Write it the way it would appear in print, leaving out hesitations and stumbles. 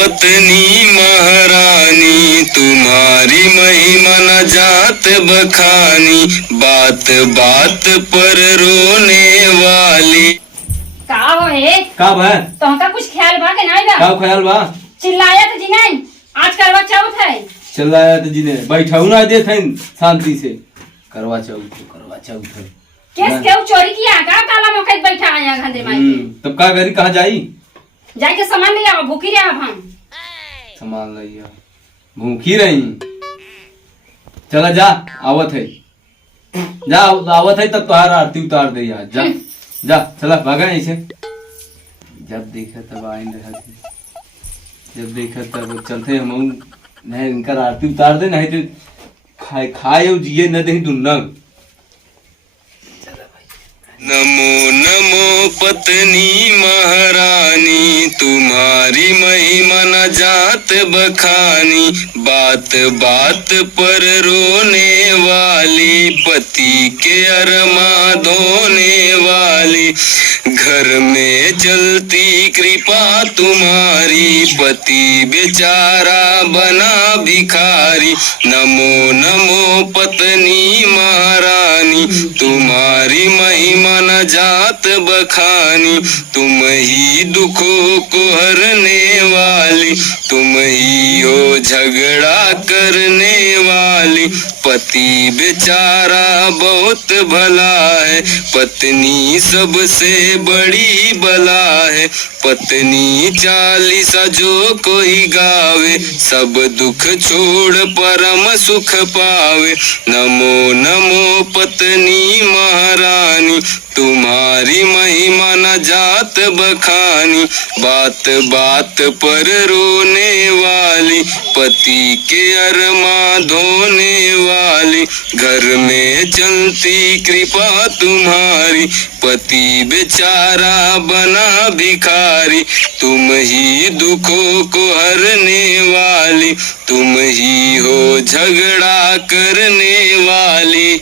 पत्नी महारानी, तुम्हारी महिमा न जात बखानी, बात बात पर रोने वाली। का हो हे का बा तोहका कुछ ख्याल बा के नहीं बा? का ख्याल बा? चिल्लाया तो जी नहीं, आज करवा चौथ है। चिल्लाया तो जी ने बैठाऊ ना दे थन शांति से। करवा चौथ है। केस क्यों चोरी किया? का काला में कहीं बैठा आया घंटे में? तब का करी, कहाँ जाई? जाई के सामान ले आओ, भूखी रहा हम। सामान लिया भूखी रही। चला जा, आवत है। जा आवत है तब तुहार आरती उतार दे यार। जा जा चला भागा यहीं से। जब देखा तब आइन रहा थे, जब देखा तब चलते हम नहीं इनका आरती उतार दे, नहीं तो खाए जिए न दे दुन्ना। नमो नमो पत्नी महारानी, तुम्हारी महिमा न जात बखानी, बात बात पर रोने वाली, पति के अरमा धोने वाली, घर में चलती कृपा तुम्हारी, पति बेचारा बना भिखारी। नमो नमो पत्नी महारानी, तुम्हारी महिमा न जात बखानी, तुम ही दुखों को हरने वाली, तुम ही हो झगड़ा करने वाली, पति बेचारा बहुत भला है, पत्नी सबसे बड़ी बला है, पत्नी चालीसा जो कोई गावे, सब दुख छोड़ परम सुख पावे। नमो नमो पत्नी महारानी, तुम्हारी महिमा न जात बखानी, बात बात पर रोने वाली, पति के अरमा धोने वाली, घर में चलती कृपा तुम्हारी, पति बेचारा बना भिखारी, तुम ही दुखों को हरने वाली, तुम ही हो झगड़ा करने वाली।